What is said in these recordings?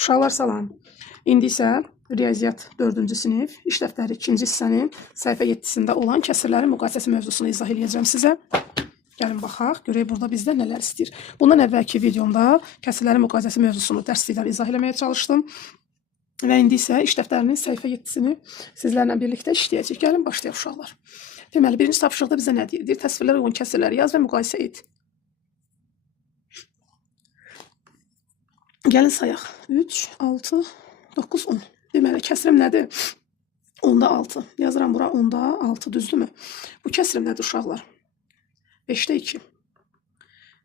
Uşaqlar salam. İndi isə Riyaziyyat 4-cü sinif iş dəftəri 2-ci hissənin səhifə 7-sində olan kəsirlərin müqayisəsi mövzusunu izah edəcəm sizə. Gəlin baxaq, görək burada bizdə nələr istəyir. Bundan əvvəlki videomda kəsirlərin müqayisəsi mövzusunu dərslikdən izah eləməyə çalışdım. Və indi isə iş dəftərinin səhifə 7-sini sizlərlə birlikdə işləyəcək. Gəlin başlayaq uşaqlar. Deməli, birinci tapşırıqda bizə nə deyir? Təsvirlərə uyğun kəsirləri yaz və müqayisə et. Gəlin sayaq. 3, 6, 9, 10. Deməli, kəsirim nədir? 10-da 6. Yazıram bura 10-da 6, düzdürmü? Bu kəsirim nədir uşaqlar? 5-də 2.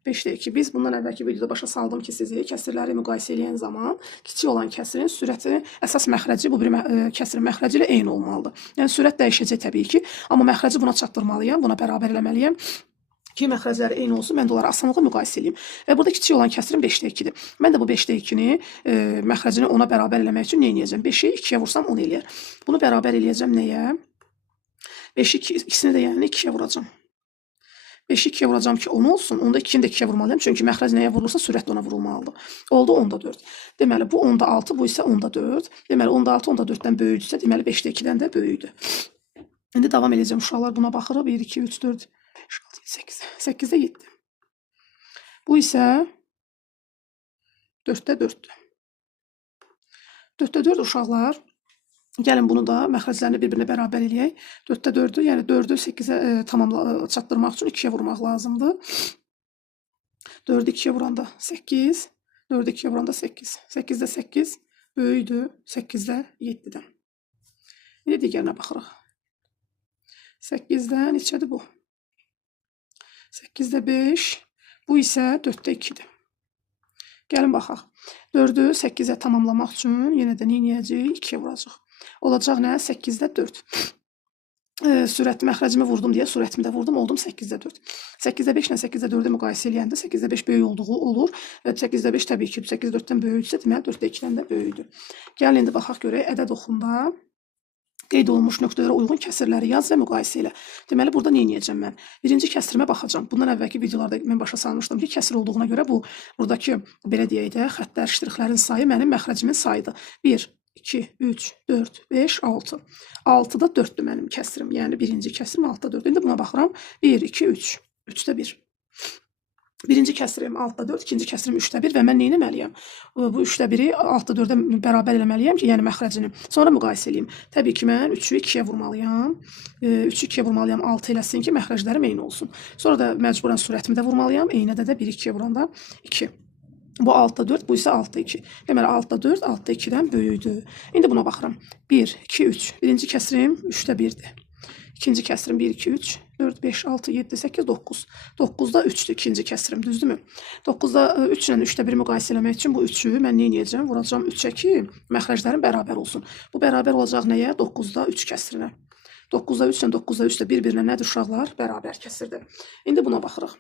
5-də 2. Biz bundan əvvəlki videoda başa saldım ki, sizi kəsirləri müqayisə edən zaman kiçik olan kəsirin sürəti, əsas məxrəci bu bir kəsirin məxrəci ilə eyni olmalıdır. Yəni, sürət dəyişəcək təbii ki, amma məxrəci buna çatdırmalıyam, buna bərabər eləməliyəm ki, məxrəcləri eyni olsun, mən də onları asanlıqla müqayisə edeyim. Və burada kiçik olan kəsirim 5-də 2-dir. Mən də bu 5-də 2-ni məxrəcini 10-a bərabər eləmək üçün nə edəcəm? 5-i 2-yə vursam 10 eləyər. Bunu bərabər eləyəcəm nəyə? 5-i ikisini də yəni 2-yə vuracam. 5-i 2-yə vuracam ki 10 olsun. Onda 2-ni də 2-yə vurmalıyam. Çünki məxrəc nəyə vurulursa sürət də ona vurulmalıdır. Oldu 10-da 4. Deməli, bu 10-da 6, bu isə 10-da 4. Deməli, 10-da 6, 10-da 4-dən böyükdürsə, deməli 5-də 2-dən də böyükdür. İndi davam edəcəm uşaqlar. Buna baxırıq. 1, 2, 3, 4, 5, 6, 8. 8-də 7. Bu isə 4-də 4-dür. 4-də 4 uşaqlar. Gəlin bunu da məxrəclərini bir-birinə bərabər eləyək. 4-də 4-dür, yəni 4-ü 8-ə çatdırmaq üçün 2-yə vurmaq lazımdır. 4-ü 2-yə vuranda 8, 4-ü 2-yə vuranda 8. 8-də 8 böyükdür 8-də 7-dən. İndi digərinə baxırıq. 8-də neçədir bu? 8-də 5, bu isə 4-də 2-dir. Gəlin baxaq. 4-ü 8-ə tamamlamaq üçün yenə də nə edəcəyik? 2-yə vuracaq. Olacaq nə? 8-də 4. Sürət məxrəcimi vurdum deyə sürətimi də vurdum. Oldum 8-də 4. 8-də 5 ilə 8-də 4-ü müqayisə eləyəndə 8-də 5 böyük olduğu olur. Və 8-də 5 təbii ki, 8-də 4-dən böyükdürsə, deməli 4-də 2-dən də böyükdür. Gəlin indi baxaq görək ədəd oxunda qeyd olunmuş nöqtələrə uyğun kəsirləri yaz və müqayisə elə. Deməli, burada nə edəcəm mən? Birinci kəsirimə baxacam. Bundan əvvəlki videolarda mən başa salmışdım ki, kəsir olduğuna görə bu, buradakı, belə deyək də, xəttlər, ştrixlərin sayı mənim məxrəcimin sayıdır. 1, 2, 3, 4, 5, 6. 6-da 4-dür mənim kəsirim. Yəni, birinci kəsirim 6-da 4. İndi buna baxıram. 1, 2, 3. 3-də 1. Birinci kəsirim 6-da 4, ikinci kəsirim 3-də 1 və mən nə etməliyəm? Bu 3-də 1-i 6-da 4-ə bərabər eləməliyəm ki, yəni məxrəcini. Sonra müqayisə eləyim. Təbii ki, mən 3-ü 2-yə vurmalıyam. 3-ü 2-yə vurmalıyam, 6 eləsin ki, məxrəclərim eyni olsun. Sonra da məcburən sürətimi də vurmalıyam. Eynədə də 1-i 2-yə vuranda 2. Bu 6-da 4, bu isə 6-da 2. Deməli, 6-da 4, 6-da 2-dən böyükdür. İndi buna baxıram. 1, 2, 3. Birinci kəsirim 3-də 1-dir. İkinci kəsirim 1, 2, 3, 4, 5, 6, 7, 8, 9. 9-da 3-dür ikinci kəsirim, düzdürmü? 9-da 3 ilə 3-də 1-i müqayisə eləmək üçün bu 3-ü mən nə edəcəm? Vuracam 3-ə ki, məxrəclərim bərabər olsun. Bu bərabər olacaq nəyə? 9-da 3 kəsirinə. 9-da 3 ilə 9-da 3 də bir-birinə nədir uşaqlar? Bərabər kəsirdir. İndi buna baxırıq.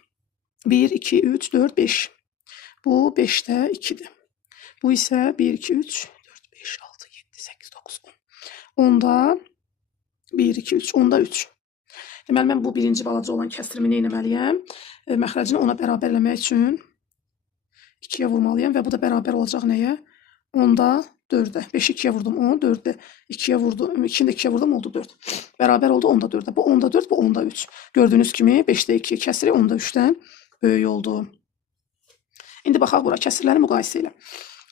1, 2, 3, 4, 5. Bu 5-də 2-dir. Bu isə 1, 2, 3, 4, 5, 6, 7, 8, 9, 10. 10-da 1, 2, 3, 10-da 3. Deməli, mən bu birinci balaca olan kəsirimi nə etməliyəm? Məxrəcini ona bərabər eləmək üçün 2-yə vurmalıyam və bu da bərabər olacaq nəyə? 10-da 4-də. 5-i 2-yə vurdum, 10, 4-də 2-yə vurdum, 2-ni də 2-yə vurdum, oldu 4. Bərabər oldu 10-da 4-də. Bu 10-da 4, bu 10-da 3. Gördüyünüz kimi 5-də 2 kəsiri 10-da 3-dən böyük oldu. İndi baxaq bura, kəsirləri müqayisə elə.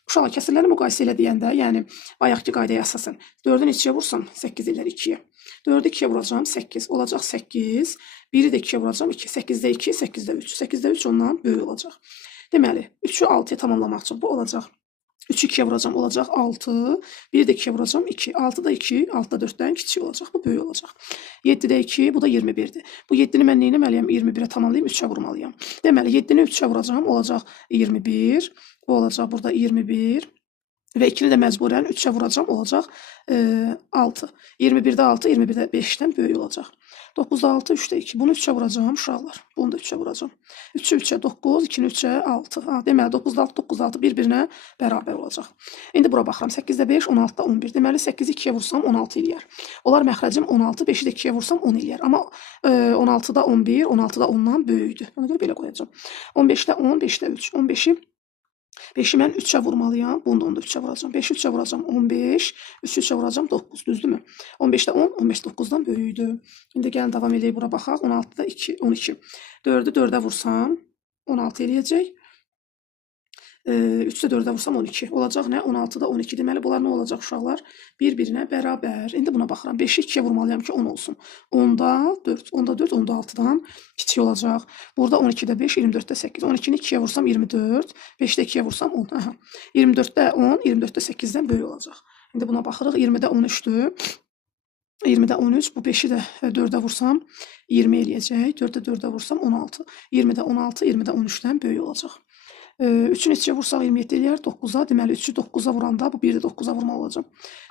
Uşaqlar, kəsirləri müqayisə elə deyəndə, yəni bayaqki qaydaya əsasən 4-ü neçəyə vursam 8 ellər 2-yə. 4-ü 2-yə vuracam 8, olacaq 8. 1-i də 2-yə vuracam 2. 8-də 2, 8-də 3. 8-də 3 ondan böyük olacaq. Deməli, 3-ü 6-ya tamamlamaq üçün bu olacaq. 3-ü 2-yə vuracam, olacaq 6. 1-i də 2-yə vuracam 2. 6-da 2, 6-da 4-dən kiçik olacaq, bu böyük olacaq. 7-də 2, bu da 21-dir. Bu 7-ni mən nə etməliyəm? 21-ə tamamlayım, 3-ə vurmalıyam. Deməli, 7-ni 3-ə vuracam, olacaq 21. Bu olacaq burada 21. Və 2-ni də məcburən 3-ə vuracam, olacaq 6. 21-də 6, 21-də 5-dən böyük olacaq. 9-da 6, 3-də 2. Bunu 3-ə vuracam uşaqlar. Bunu da 3-ə vuracam. 3-ü 3-ə 9, 2-ni 3-ə 6. Deməli, 9-da 6, 9-da 6 bir-birinə bərabər olacaq. İndi bura baxıram. 8-də 5, 16-da 11. Deməli, 8-i 2-yə vursam 16 eləyər. Olar məxrəcim 16, 5-i də 2-yə vursam 10 eləyər. Amma 16-da 11, 16-da 10-dan böyükdür. Ona görə belə qoyacam. 15-də 10, 5-də 3. 15-i 5-i mən 3-ə vurmalıyam. Bunu da 3-ə vuracağam. 5-i 3-ə vuracağam 15, 3-ü 3-ə vuracağam 9, düzdürmü? 15-də 10, 15 9-dan böyükdür. İndi gəlin davam eləyək bura baxaq. 16-da 2, 12. 4-ü 4-ə vursam 16 eləyəcək. 3-də 4-ə vursam 12. Olacaq nə? 16-da 12. Deməli, bunlar nə olacaq uşaqlar? Bir-birinə bərabər. İndi buna baxıram. 5-i 2-yə vurmalıyam ki, 10 olsun. 10-da 4, 10-da 4, 10-da 6-dan kiçik olacaq. Burada 12-də 5, 24-də 8. 12-ni 2-yə vursam 24, 5-də 2-yə vursam 10. Aha. 24-də 10, 24-də 8-dən böyük olacaq. İndi buna baxırıq. 20-də 13-dür. 20-də 13, bu 5-i də 4-ə vursam 20 eləyəcək. 4-də 4-ə vursam 16. 20-də 16, 20-də 13-dən böyük olacaq. 3-ü neçəyə vursaq 27 eləyər? 9-a. Deməli, 3-ü 9-a vuranda, bu 1-i 9-a vurmalı olacaq.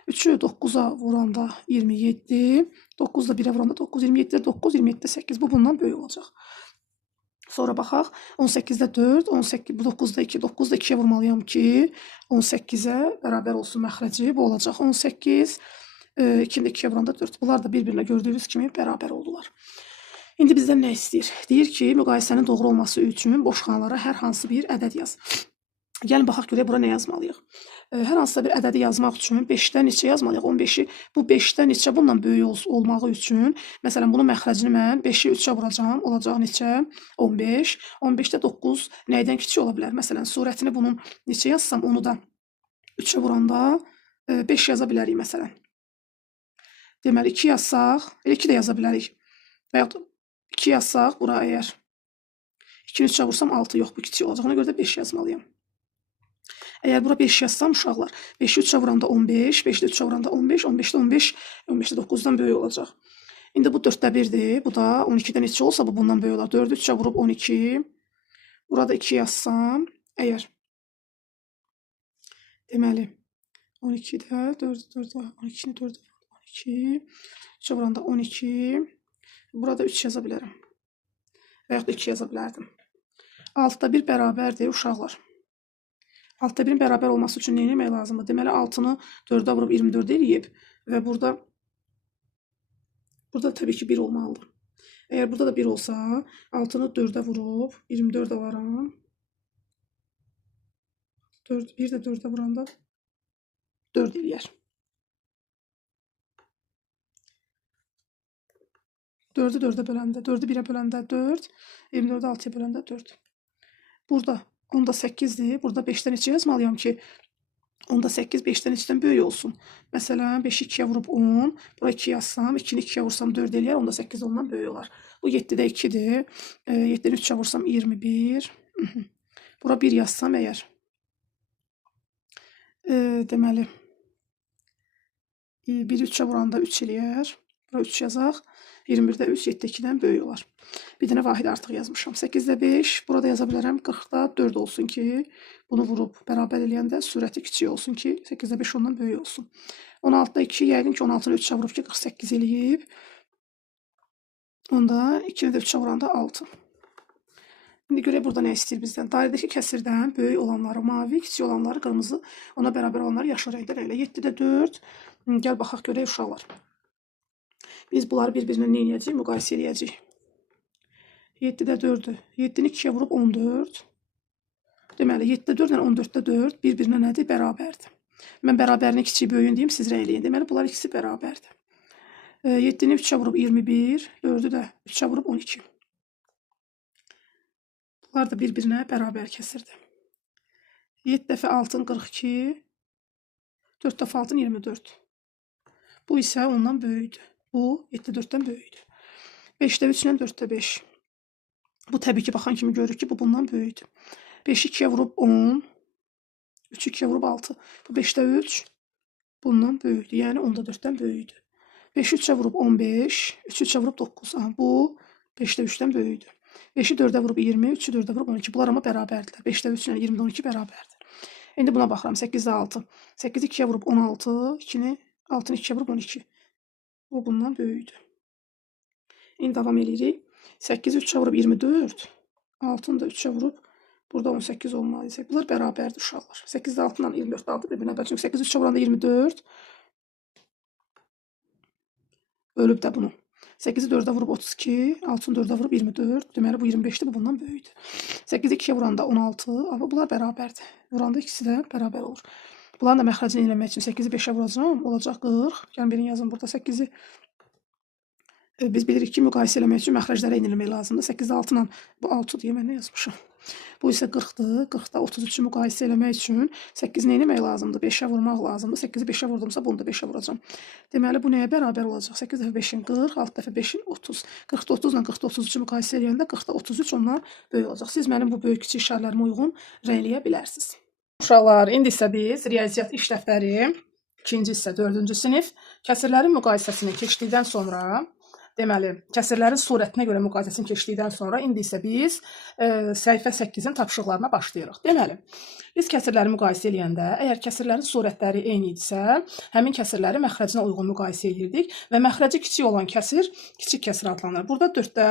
3-ü 9-a vuranda 27, 9-da 1-ə vuranda 9, 27-də 9, 27-də 8. Bu bundan böyük olacaq. Sonra baxaq. 18-də 4, 18, bu 9-da 2, 9-da 2-yə vurmalıyam ki, 18-ə bərabər olsun məxrəci. Bu olacaq 18, 2-də 2-yə vuranda 4. Bunlar da bir-birinə gördüyünüz kimi bərabər oldular. İndi bizdən nə istəyir? Deyir ki, müqayisənin doğru olması üçün boş xanalara hər hansı bir ədəd yaz. Gəlin baxaq görək bura nə yazmalıyıq. Hər hansısa bir ədədi yazmaq üçün 5-dən neçə yazmalıyıq? 15-i bu 5-dən neçə bundan böyük olmağı üçün, məsələn, bunun məxrəcini mən 5-i 3-ə vuracağam. Olacaq neçə? 15. 15-də 9 nəydən kiçik ola bilər? Məsələn, surətini bunun neçə yazsam, onu da 3-ə vuranda 5 yaza bilərik məsələn. Deməli, 2 yazsaq, 2 də yaza bilərik. Və yaxud 2 yazsaq, bura əgər 2-ni 3-ə vursam 6, yox, bu kiçik olacaq. Ona görə də 5 yazmalıyam. Əgər bura 5 yazsam, uşaqlar, 5-i 3-ə vuranda 15, 5-də 3-ə vuranda 15, 15-də 15, 15-də 9-dan böyük olacaq. İndi bu 4-də 1-dir, bu da 12-də neçə olsa, bu bundan böyük olar. 4-ü 3-ə vurub 12, burada 2 yazsam, əgər, deməli, 12-də 4-də, 12-ni 4-də 12, 3-ə vuranda 12, burada 3 yaza bilərəm. Və yaxud da 2 yaza bilərdim. 6-da 1 bərabərdir, uşaqlar. 6-da 1-in bərabər olması üçün nə etmək lazımdır? Deməli, 6-nı 4-ə vurub 24 eləyib və burada təbii ki 1 olmalıdır. Əgər burada da 1 olsa, 6-nı 4-ə vurub 24 alaram. 1 də 4-ə vuranda 4 eləyər. 4-ü 4-ə böləndə, 4-ü 1-ə böləndə 4, 24-ü 6-ya böləndə 4. Burada 10-da 8-dir. Burada 5-dən neçə yazmalıyam ki, 10-da 8 5-dən neçədən böyük olsun. Məsələn, 5-i 2-yə vurub 10, bura 2 yazsam, 2-ni 2-yə vursam 4 eləyər, 10-da 8 ondan böyük olar. Bu 7-də 2-dir. 7-ni 3-ə vursam 21. Bura 1 yazsam əgər, deməli, 1-i 3-ə vuranda 3 eləyər. Bura 3 yazaq. 21-də 3, 7-də 2-dən böyük olar. Bir dənə vahid artıq yazmışam. 8-də 5, burada yaza bilərəm. 40-da 4 olsun ki, bunu vurub bərabər eləyəndə sürəti kiçik olsun ki, 8-də 5 ondan böyük olsun. 16-da 2, yəqin ki, 16-nı 3-ə vurub ki, 48 eləyib. Onda 2-ni də 3-ə vuranda 6. İndi görək burada nə istəyir bizdən. Dairədəki kəsirdən böyük olanları mavi, kiçik olanları qırmızı, ona bərabər olanları yaşıl rəngdə elə. 7-də 4, gəl baxaq görək uşaqlar. Biz bunları bir-birinə nə eləyəcəyik? Müqayisə eləyəcəyik. 7-də 4-dür. 7-ni 2-yə vurub 14. Deməli, 7-də 4 ilə 14-də 4 bir-birinə nədir? Bərabərdir. Mən bərabərini kiçik böyüyün deyim, siz rəyləyin. Deməli, bunlar ikisi bərabərdir. 7-ni 3-ə vurub 21, 4-ü də 3-ə vurub 12. Bunlar da bir-birinə bərabər kəsirdir. 7 dəfə 6-ın 42, 4 dəfə 6-ın 24. Bu isə ondan böyükdür. Bu 7-də 4-dən böyükdür. 5-də 3 ilə 4-də 5. Bu təbii ki, baxan kimi görürük ki, bu bundan böyükdür. 5-i 2-yə vurub 10, 3-ü 2-yə vurub 6. Bu 5-də 3 bundan böyükdür. Yəni 10-da 4-dən böyükdür. 5-i 3-ə vurub 15, 3-ü 3-ə vurub 9. Bu 5-də 3-dən böyükdür. 5-i 4-ə vurub 20, 3-ü 4-ə vurub 12. Bunlar amma bərabərdirlər. 5-də 3 ilə 20-də 12 bərabərdir. İndi buna baxıram. 8-də 6. 8-i 2-yə vurub 16, 6-nı 2-yə vurub 12. Bu bundan böyükdür. İndi davam edirik. 8-i 3-ə vurub 24, 6-nı da 3-ə vurub burada 18 olmalı isə. Bunlar bərabərdir uşaqlar. 8-də 6 ilə 24 6 bir-birinə bərabər. Çünki 8-i 3-ə vuranda 24 bölüb də bunu. 8-i 4-ə vurub 32, 6-nı 4-ə vurub 24. Deməli bu 25-dir, bu bundan böyükdür. 8-i 2-yə vuranda 16, amma bunlar bərabərdir. Vuranda ikisi də bərabər olur. Bunların da məxrəcini eləmək üçün 8-i 5-ə vuracağam, olacaq 40. Gəlin birini yazın burada 8-i. Biz bilirik ki, müqayisə eləmək üçün məxrəclərə enilmək lazımdır. 8-də 6 ilə bu 6 deyə mən nə yazmışam? Bu isə 40-dır. 40-da 33-ü müqayisə eləmək üçün 8-i nə etmək lazımdır? 5-ə vurmaq lazımdır. 8-i 5-ə vurdumsa bunu da 5-ə vuracağam. Deməli bu nəyə bərabər olacaq? 8 dəfə 5-in 40, 6 dəfə 5-in 30. 40-da 30 ilə 40-da 33-ü müqayisə eləyəndə 40-da 33 ondan böyük olacaq. Siz mənim bu böyük kiçik işarələrimə uyğun rəngləyə bilərsiniz. Uşaqlar, indi isə biz riyaziyyat iş dəftəri 2-ci hissə 4-cü sinif kəsirlərin müqayisəsini keçdikdən sonra, deməli, kəsirlərin surətinə görə müqayisəsini keçdikdən sonra indi isə biz səhifə 8-in tapşırıqlarına başlayırıq. Deməli, biz kəsirləri müqayisə eləyəndə, əgər kəsirlərin surətləri eyni idisə, həmin kəsirləri məxrəcinə uyğun müqayisə edirdik və məxrəci kiçik olan kəsir kiçik kəsir adlanır. Burada 4-də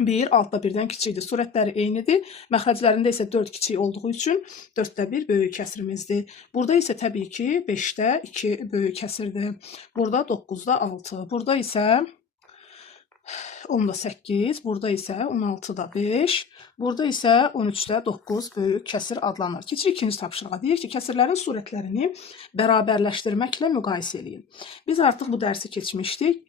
1, altda 1-dən kiçikdir. Surətləri eynidir. Məxrəclərində isə 4 kiçik olduğu üçün 4-də 1 böyük kəsirimizdir. Burada isə təbii ki, 5-də 2 böyük kəsirdir. Burada 9-da 6. Burada isə 10-da 8, burada isə 16-da 5, burada isə 13-də 9 böyük kəsir adlanır. Keçirik ikinci tapşırığa. Deyir ki, kəsirlərin surətlərini bərabərləşdirməklə müqayisə eləyin. Biz artıq bu dərsi keçmişdik.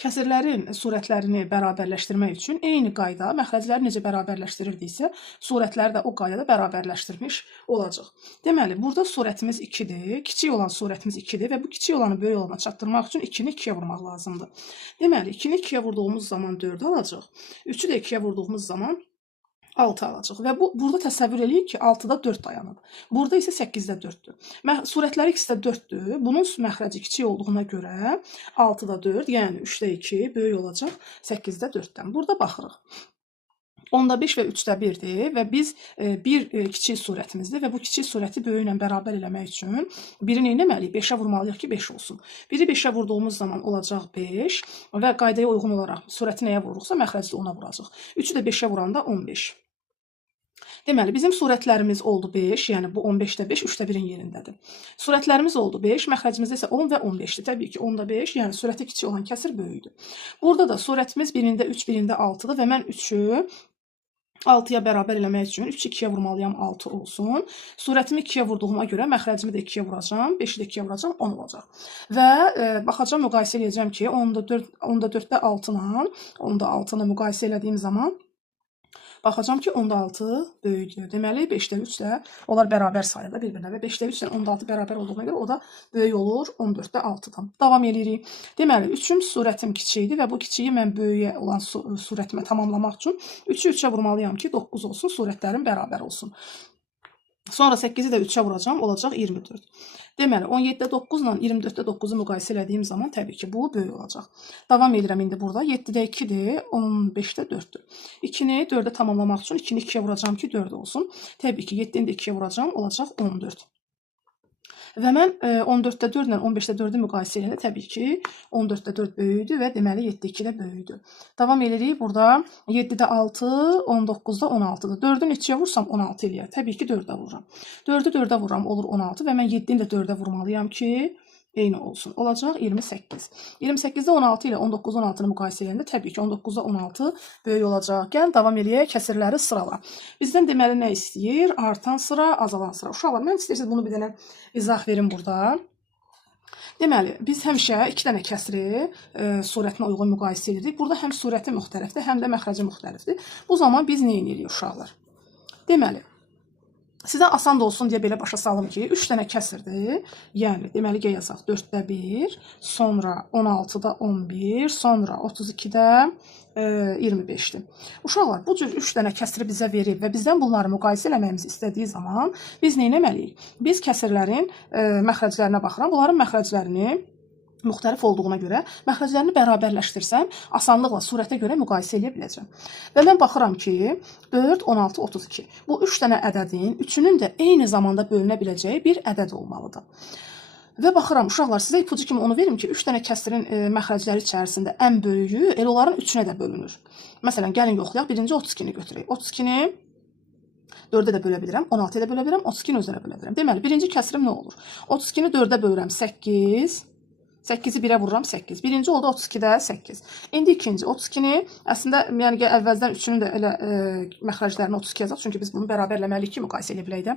Kəsirlərin surətlərini bərabərləşdirmək üçün eyni qayda, məxrəcləri necə bərabərləşdirirdiksə, surətləri də o qaydada bərabərləşdirmiş olacaq. Deməli, burada surətimiz 2-dir, kiçik olan surətimiz 2-dir və bu kiçik olanı böyük olana çatdırmaq üçün 2-ni 2-yə vurmaq lazımdır. Deməli, 2-ni 2-yə vurduğumuz zaman 4 alacaq, 3-ü də 2-yə vurduğumuz zaman 6 alacaq və burada təsəvvür eləyin ki, 6-da 4 dayanıb. Burada isə 8-də 4-dür. Surətləri ikisi də 4-dür. Bunun məxrəci kiçik olduğuna görə 6-da 4, yəni 3-də 2 böyük olacaq 8-də 4-dən. Burada baxırıq. 10-da 5 və 3-də 1-dir və biz bir kiçik surətimizdir və bu kiçik surəti böyüklə bərabər eləmək üçün biri nə etməliyik? 5-ə vurmalıyıq ki, 5 olsun. Biri 5-ə vurduğumuz zaman olacaq 5 və qaydaya uyğun olaraq surəti nəyə vururuqsa məxrəci də ona vuracaq. 3-ü də 5-ə vuranda 15. Deməli, bizim surətlərimiz oldu 5, yəni bu 15-də 5, 3-də 1-in yerindədir. Surətlərimiz oldu 5, məxrəcimizdə isə 10 və 15-dir. Təbii ki, 10-da 5, yəni surəti kiçik olan kəsir böyükdür. Burada da surətimiz 1-də 3, 1-də 6-dır və mən 3-ü 6-ya bərabər eləmək üçün 3-ü 2-yə vurmalıyam, 6 olsun. Surətimi 2-yə vurduğuma görə məxrəcimi də 2-yə vuracam, 5-i də 2-yə vuracam, 10 olacaq. Və baxacam, müqayisə eləyəcəm ki, 10-da 4-də 6 ilə 10-da 6-nı müqayisə elədiyim zaman baxacam ki, 10-da 6 böyükdür. Deməli, 5-də 3 də onlar bərabər sayıda bir-birinə və 5-də 3 ilə 10-da 6 bərabər olduğuna görə o da böyük olur 14-də 6-dan. Davam edirik. Deməli, 3-üm surətim kiçikdir və bu kiçiyi mən böyüyə olan surətimə tamamlamaq üçün 3-ü 3-ə vurmalıyam ki, 9 olsun, surətlərim bərabər olsun. Sonra 8-i də 3-ə vuracam, olacaq 24. Deməli, 17-də 9 ilə 24-də 9-u müqayisə elədiyim zaman təbii ki, bu böyük olacaq. Davam edirəm indi burada. 7-də 2-dir, 15-də 4-dür. 2-ni 4-ə tamamlamaq üçün 2-ni 2-yə vuracam ki, 4 olsun. Təbii ki, 7-ni də 2-yə vuracam, olacaq 14. Və mən 14-də 4 ilə 15-də 4-ü müqayisə edəndə təbii ki, 14-də 4 böyükdür və deməli 7-də 2 də böyükdür. Davam edirik. Burada 7-də 6, 19-da 16-dır. 4-ü neçəyə vursam 16 eləyər. Təbii ki, 4-də vururam. 4-ü 4-də vururam, olur 16 və mən 7-ni də 4-də vurmalıyam ki, eyni olsun. Olacaq 28. 28-də 16 ilə 19-da 16-nı müqayisə edəndə təbii ki, 19-da 16 böyük olacaq. Gəlin, davam eləyək, kəsirləri sırala. Bizdən deməli nə istəyir? Artan sıra, azalan sıra. Uşaqlar, mən istəyirsiniz bunu bir dənə izah verin burada. Deməli, biz həmişə 2 dənə kəsiri surətinə uyğun müqayisə edirik. Burada həm surəti müxtəlifdir, həm də məxrəci müxtəlifdir. Bu zaman biz nə edirik uşaqlar? Deməli, sizə asan da olsun deyə belə başa salım ki, 3 dənə kəsirdir. Yəni, deməli, yazaq 4-də 1, sonra 16-da 11, sonra 32-də 25-dir. Uşaqlar, bu cür 3 dənə kəsiri bizə verib və bizdən bunları müqayisə eləməyimizi istədiyi zaman biz nə etməliyik? Biz kəsirlərin məxrəclərinə baxıram. Bunların məxrəclərini müxtəlif olduğuna görə məxrəclərini bərabərləşdirsəm, asanlıqla surətə görə müqayisə edə biləcəm. Və mən baxıram ki, 4, 16, 32. Bu 3 dənə ədədin üçünün də eyni zamanda bölünə biləcəyi bir ədəd olmalıdır. Və baxıram, uşaqlar, sizə ipucu kimi onu verim ki, 3 dənə kəsirin məxrəcləri içərisində ən böyüyü elə onların üçünə də bölünür. Məsələn, gəlin yoxlayaq, birinci 32-ni götürək. 32-ni 4-ə də bölə bilirəm, 16-ya da bölə bilirəm, 32-ni özlərə bölə bilirəm. Deməli, birinci kəsirim nə olur? 32-ni 4-ə bölürəm, 8, 8-i 1-ə vururam 8. Birinci oldu 32-də 8. İndi ikinci 32-ni əslində yəni əvvəldən üçünün də elə məxrəclərini 32 yazaq. Çünki biz bunu bərabərləməliyik ki, müqayisə edə bilək də.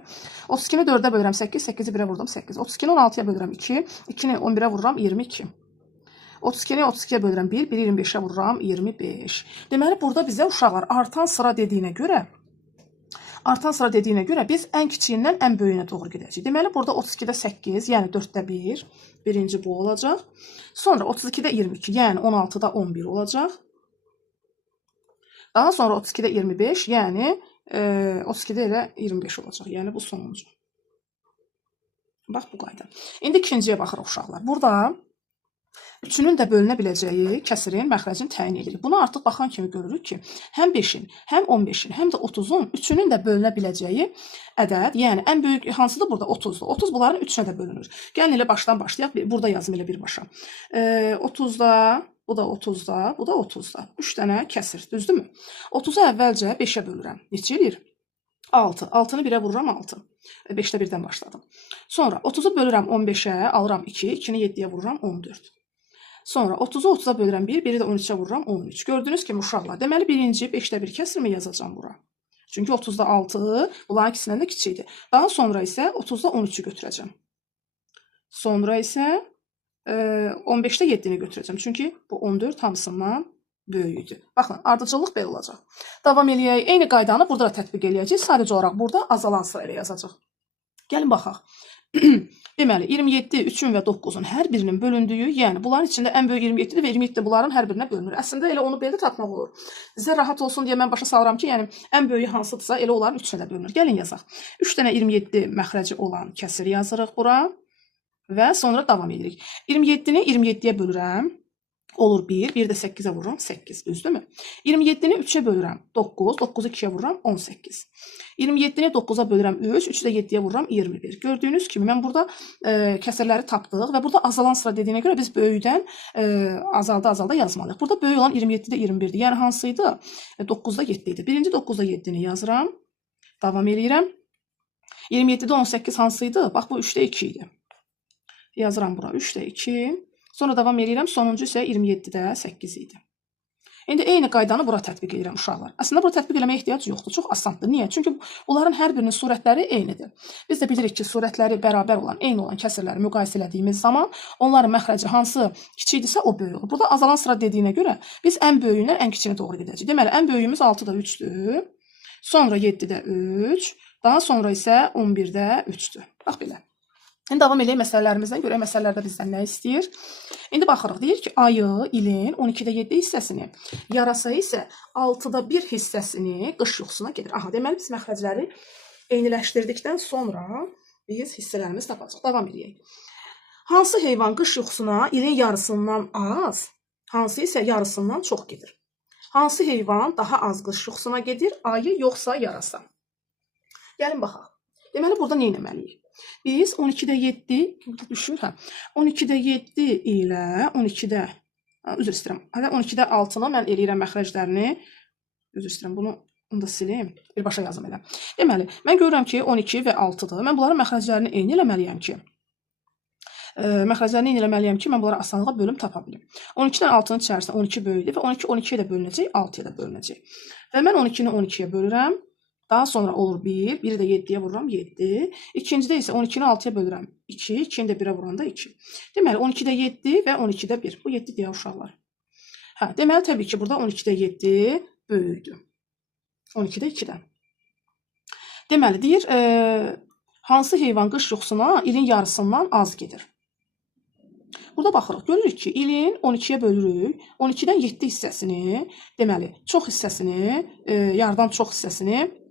32-ni 4-ə bölürəm 8, 8-i 1-ə vurdum 8. 32-ni 16-ya bölürəm 2, 2-ni 11-ə vururam 22. 32-ni 32-yə bölürəm 1, 1-i 25-ə vururam 25. Deməli burada bizə uşaqlar artan sıra dediyinə görə biz ən kiçiyindən ən böyüyünə doğru gedəcəyik. Deməli, burada 32-də 8, yəni 4-də 1, birinci bu olacaq. Sonra 32-də 22, yəni 16-da 11 olacaq. Daha sonra 32-də 25, yəni 32-də elə 25 olacaq. Yəni bu sonuncu. Bax, bu qayda. İndi ikinciyə baxırıq uşaqlar. Burada üçünün də bölünə biləcəyi kəsirin məxrəcini təyin edirik. Buna artıq baxan kimi görürük ki, həm 5-in, həm 15-in, həm də 30-un üçünün də bölünə biləcəyi ədəd, yəni ən böyük hansıdır burada? 30-dur. 30 bunların üçünə də bölünür. Gəlin elə başdan başlayaq. Burada yazım elə birbaşa. 30-da, bu da 30-da, bu da 30-da. 3 dənə kəsir, düzdürmü? 30-u əvvəlcə 5-ə bölürəm. Neçə eləyir? 6. 6-nı 1-ə vururam 6. 5-də 1-dən başladım. Sonra 30-u bölürəm 15-ə, alıram 2, 2-ni 7-yə vururam 14. Sonra 30-u 30-a bölürəm 1, 1-i də 13-ə vururam 13. Gördüyünüz kimi uşaqlar, deməli birinci 5-də 1 kəsirmi yazacağam bura? Çünki 30-da 6, bunların ikisindən də kiçikdir. Daha sonra isə 30-da 13-ü götürəcəm. Sonra isə 15-də 7-ni götürəcəm. Çünki bu 14 hamısından böyükdür. Baxın, ardıcıllıq belə olacaq. Davam eləyək. Eyni qaydanı burada da tətbiq eləyəcək. Sadəcə olaraq burada azalan sıra ilə yazacaq. Gəlin baxaq. Deməli, 27, 3-ün və 9-un hər birinin bölündüyü, yəni bunların içində ən böyük 27-dir və 27 də bunların hər birinə bölünür. Əslində elə onu belə də tapmaq olur. Sizə rahat olsun deyə mən başa salıram ki, yəni ən böyüyü hansıdırsa elə onların üçünə də bölünür. Gəlin yazaq. 3 dənə 27 məxrəci olan kəsir yazırıq bura və sonra davam edirik. 27-ni 27-yə bölürəm. Olur 1, 1 də 8-ə vururam 8, düzdürmü? 27-ni 3-ə bölürəm 9, 9-u 2-yə vururam 18. 27-ni 9-a bölürəm 3, 3-ü də 7-yə vururam 21. Gördüyünüz kimi mən burada kəsirləri tapdıq və burada azalan sıra dediyinə görə biz böyükdən azalda yazmalıyıq. Burada böyük olan 27-də 21-dir. Yəni hansıydı? 9-da 7 idi. Birinci 9-da 7-ni yazıram. Davam eləyirəm. 27-də 18 hansıydı? Bax bu 3-də 2 idi. Yazıram bura 3-də 2. Sonra davam edirəm. Sonuncu isə 27-də 8 idi. İndi eyni qaydanı bura tətbiq edirəm uşaqlar. Əslində bura tətbiq eləməyə ehtiyac yoxdur. Çox asandır. Niyə? Çünki bunların hər birinin surətləri eynidir. Biz də bilirik ki, surətləri bərabər olan, eyni olan kəsirləri müqayisə etdiyimiz zaman onların məxrəci hansı kiçikdirsə o böyük olur. Burada azalan sıra dediyinə görə biz ən böyüyündən ən kiçiyinə doğru gedəcəyik. Deməli, ən böyüyümüz 6-da 3-dür. Sonra 7-də 3. Daha sonra isə 11-də 3-dür. Bax belə. İndi davam edək məsələlərimizdən. Görək məsələlərdə bizdən nə istəyir. İndi baxırıq. Deyir ki, ayı ilin 12-də 7 hissəsini, yarasa isə 6-da 1 hissəsini qış yuxusuna gedir. Aha, deməli biz məxrəcləri eyniləşdirdikdən sonra biz hissələrimizi tapacaq. Davam edək. Hansı heyvan qış yuxusuna ilin yarısından az, hansı isə yarısından çox gedir? Hansı heyvan daha az qış yuxusuna gedir, ayı yoxsa yarasa? Gəlin baxaq. Deməli burada nə etməliyik? Biz 12-də 7, burada düşür, 12-də 7 ilə 12-də, üzr istəyirəm, 12-də 6-nı mən eləyirəm məxrəclərini, üzr istəyirəm, bunu da silim, birbaşa yazım elə. Deməli, mən görürəm ki, 12 və 6-dır. Mən bunların məxrəclərini eyni eləməliyəm ki, mən bunlara asanlığa bölüm tapa bilim. 12-dən 6-nın içərisində 12 böyükdür və 12 12-yə də bölünəcək, 6-ya da bölünəcək. Və mən 12-ni 12-yə bölürəm. Daha sonra olur 1, 1-i də 7-yə vururam 7. İkincidə isə 12-ni 6-ya bölürəm 2, 2-ni də 1-ə vuranda 2. Deməli 12-də 7 və 12-də 1. Bu 7 deyə uşaqlar. Deməli təbii ki, burada 12-də 7 böyükdür. 12-də 2-dən. Deməli deyir, hansı heyvan qış yuxusuna ilin yarısından az gedir? Burada baxırıq, görürük ki, ilin 12-yə bölürük, 12-dən 7 hissəsini, deməli, çox hissəsini, yardan çox hissəsini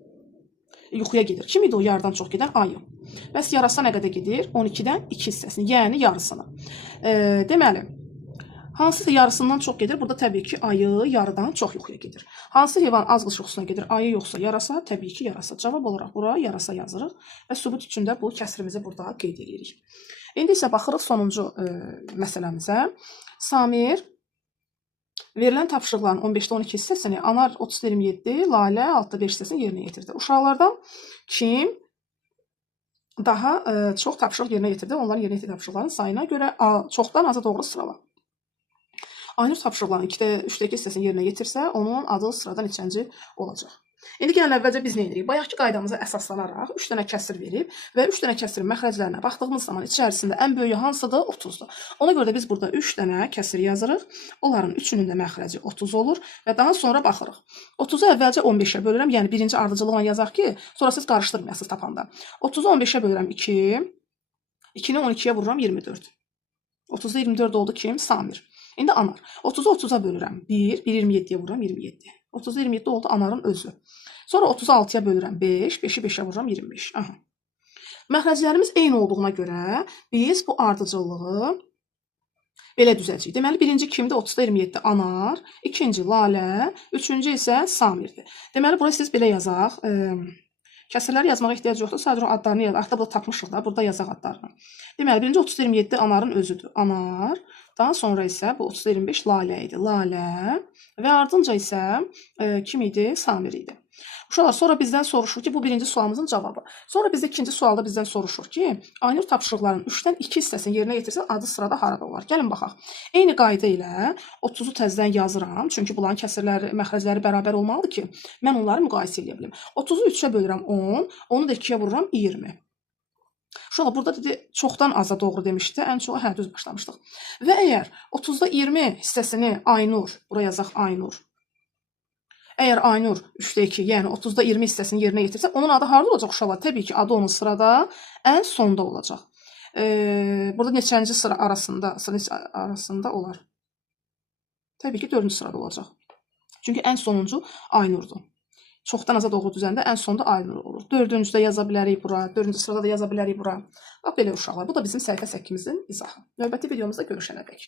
yuxuya gedir. Kim idi o yardan çox gedən? Ayı. Bəs yarasa nə qədər gedir? 12-dən 2 hissəsini, yəni yarısını. Deməli, hansısa yarısından çox gedir? Burada təbii ki, ayı yarıdan çox yuxuya gedir. Hansı heyvan az qış yuxusuna gedir? Ayı yoxsa yarasa? Təbii ki, yarasa. Cavab olaraq bura yarasa yazırıq və sübut üçün də bu kəsrimizi burada qeyd edirik. İndi isə baxırıq sonuncu məsələmizə. Samir verilən tapşırıqların 15-də 12 hissəsini, Anar 30-da 27, Lalə 6-da 5 hissəsini yerinə yetirdi. Uşaqlardan kim daha çox tapşırıq yerinə yetirdi. Onların yerinə yetirdiyi tapşırıqların sayına görə çoxdan aza doğru sırala. Aynur tapşırıqların 2-də 3-də 2 hissəsini yerinə yetirsə, onun adı sırada neçənci olacaq? İndi gəlin əvvəlcə biz nə edirik? Bayaqki qaydamıza əsaslanaraq 3 dənə kəsir verib və 3 dənə kəsirin məxrəclərinə baxdığımız zaman içərisində ən böyüyü hansıdır? 30-dur. Ona görə də biz burada 3 dənə kəsir yazırıq. Onların üçünün də məxrəci 30 olur və daha sonra baxırıq. 30-u əvvəlcə 15-ə bölürəm, yəni birinci ardıcılıqla yazaq ki, sonra siz qarışdırmayasınız tapanda. 30-u 15-ə bölürəm 2, 2-ni 12-yə vururam 24. 30-da 24 oldu kim? Samir. İndi anar. 30-u 30-a bölürəm 1, 1 27-yə vururam 27. 30-da 27 oldu anarın özü. Sonra 30-u 6-ya bölürəm 5, 5-i 5-ə vururam 25. Aha. Məxrəclərimiz eyni olduğuna görə biz bu ardıcıllığı belə düzəcəyik. Deməli, birinci kimdir? 30-da 27 anar, ikinci Lalə, üçüncü isə Samirdir. Deməli, buraya siz belə yazaq. Kəsirləri yazmağa ehtiyac yoxdur. Sadəcə adlarını yazaq. Artıq burada tapmışıq da. Burada yazaq adlarını. Deməli, birinci 30-da 27 anarın özüdür. Anar. Daha sonra isə bu 30-da 25 Lalə idi. Lalə. Və ardınca isə kim idi? Samir idi. Uşaqlar, sonra bizdən soruşur ki, bu birinci sualımızın cavabı. Sonra bizdə ikinci sualda bizdən soruşur ki, Aynur tapşırıqların 3-dən 2 hissəsini yerinə yetirsə, adı sırada harada olar? Gəlin baxaq. Eyni qayda ilə 30-u təzədən yazıram. Çünki bunların kəsirləri, məxrəcləri bərabər olmalıdır ki, mən onları müqayisə edə bilim. 30-u 3-ə bölürəm 10, onu da 2-yə vururam 20. Uşaqlar, burada dedi, çoxdan aza doğru demişdi. Ən çoxu düz başlamışdıq. Və əgər 30-da 20 hissəsini Aynur, bura yazaq Aynur. Əgər Aynur 3-də 2, yəni 30-da 20 hissəsini yerinə yetirsə, onun adı harada olacaq uşaqlar? Təbii ki, adı onun sırada ən sonda olacaq. Burada neçənci sıra arasında olar? Təbii ki, 4-cü sırada olacaq. Çünki ən sonuncu Aynurdur. Çoxdan aza doğru düzəndə ən sonda Aynur olur. 4-cüdə yaza bilərik bura, 4-cü sırada da yaza bilərik bura. Bax, belə uşaqlar. Bu da bizim səhifə 8-imizin izahı. Növbəti videomuzda görüşənədək.